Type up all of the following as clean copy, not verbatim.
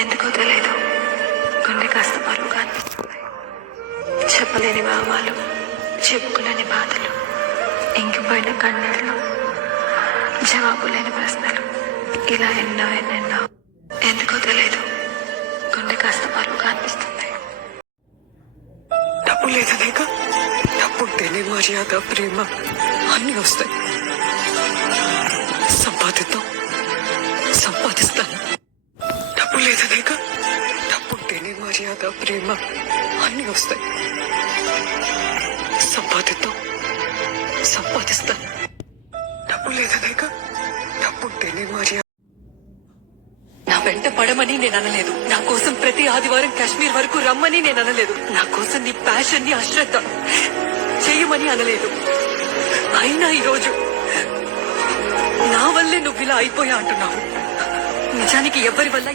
ఎందుకో తెలియదు, గుండె కాస్త బరువుగా అనిపిస్తుంది. చెప్పలేని భావాలు, చెప్పుకోలేని బాధలు, ఇంకిపోయిన కన్నీళ్ళు, జవాబు లేని ప్రశ్నలు, ఇలా ఎన్నెన్నో. ఎందుకో తెలియదు, గుండె కాస్త బరువుగా అనిపిస్తుంది. డబ్బు లేదనేక, డబ్బుంటేనే మర్యాద, ప్రేమ అన్నీ వస్తాయి. సంపాదిస్తాను. డబ్బు లేదనేక, డబ్బుంటేనే మర్యాద, ప్రేమ అన్నీ వస్తాయి. సంపాదిస్తాను. డబ్బు లేదనేక, డబ్బుంటేనే మర్యాద. నా వెంట పడమని నేను అనలేదు. నా కోసం ప్రతి ఆదివారం కాశ్మీర్ వరకు రమ్మని నేను అనలేదు. నా కోసం నీ ప్యాషన్ ని అశ్రద్ధ చేయమని అనలేదు. అయినా ఈరోజు నా వల్లే నువ్వు ఇలా అయిపోయా అంటున్నావు. నిజానికి ఎవరి వల్ల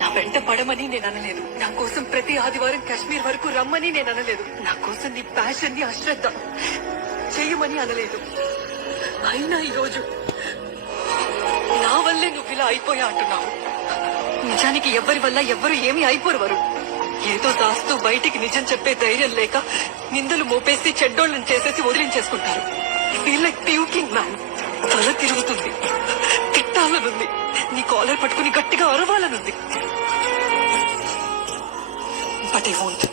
నా వెంట పడమని నేను అనలేదు. నా కోసం ప్రతి ఆదివారం కాశ్మీర్ వరకు రమ్మని నేను అనలేదు. నా కోసం నీ ప్యాషన్ ని అశ్రద్ధ చేయమని అనలేదు. అయినా ఈరోజు నా వల్లే నువ్వు ఇలా అయిపోయా అంటున్నావు. నిజానికి ఎవరి వల్ల ఎవ్వరు ఏమీ అయిపోరు. ఏదో దాస్తూ బయటికి నిజం చెప్పే ధైర్యం లేక నిందలు మోపేసి చెడ్డోళ్ళని చేసేసి వదిలించేసుకుంటారు. Feel like puking man. తల తిరుగుతుంది, తిట్టాలనుంది, నీ కాలర్ పట్టుకుని గట్టిగా అరవాలనుంది. But I want